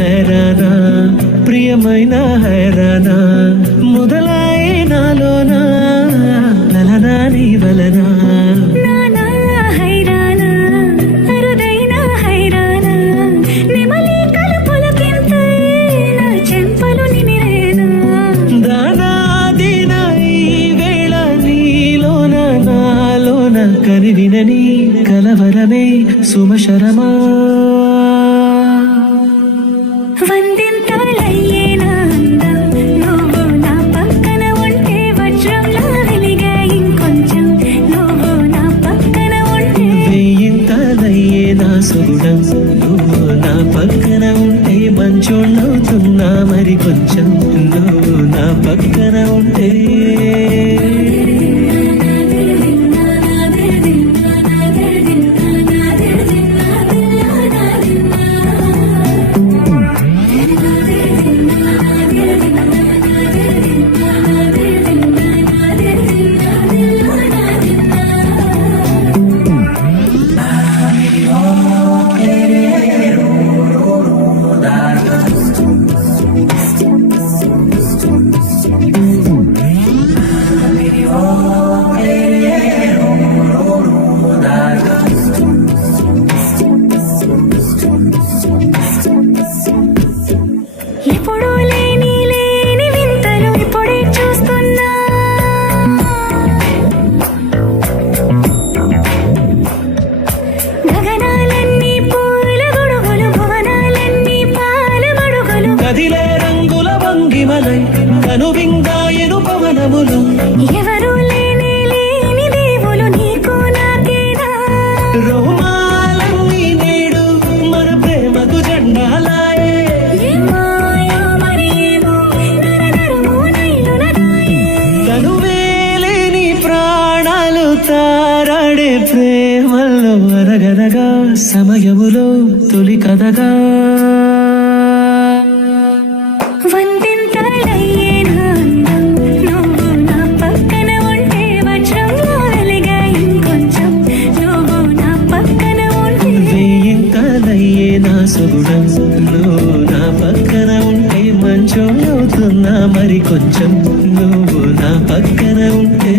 హైరానా ప్రియమైన హైరానా మొదలై నాలోనా నలనా నీ వలనా కనివినని కలవరమే సుమశరమా వందింతలయ్యేనా నువ్వు నా పక్కన ఉంటే వజ్రంలా వెలిగే ఇంకొంచెం నువ్వు నా పక్కన ఉంటే వెయ్యింతలయ్యేనా సుగుణం నువ్వు నా పక్కన ఉంటే మంచోళ్ళవుతున్నా మరి కొంచెం నువ్వు నా పక్కన ఉంటే ఎప్పుడూ లేని వింతలు ఇప్పుడే చూస్తున్నా గగనాలన్నీ పూల గొడుగులు భువనాలన్నీ పాల మడుగులు కదిలే రంగుల భంగిమలై కనువింగాయను పవనములు ఎవరు లేని దేవులు నీకు నాకేనా రోమాలన్నీ నేడు మన ప్రేమకు జెండాలాయే కనువేలేని ప్రాణాలు తారాడే ప్రేమల్లో అనగనగా సమయములో తొలి కథగా వందింతలయ్యేనా నువ్వు నా పక్కన ఉంటే వజ్రంలా వెలిగే ఇంకొంచెం నువ్వు నా పక్కన ఉంటే వెయ్యింతలయ్యేనా సుగుణం నువ్వు నా పక్కన ఉంటే మంచోళ్ళవుతున్నా మరి కొంచెం నువ్వు నా పక్కన ఉంటే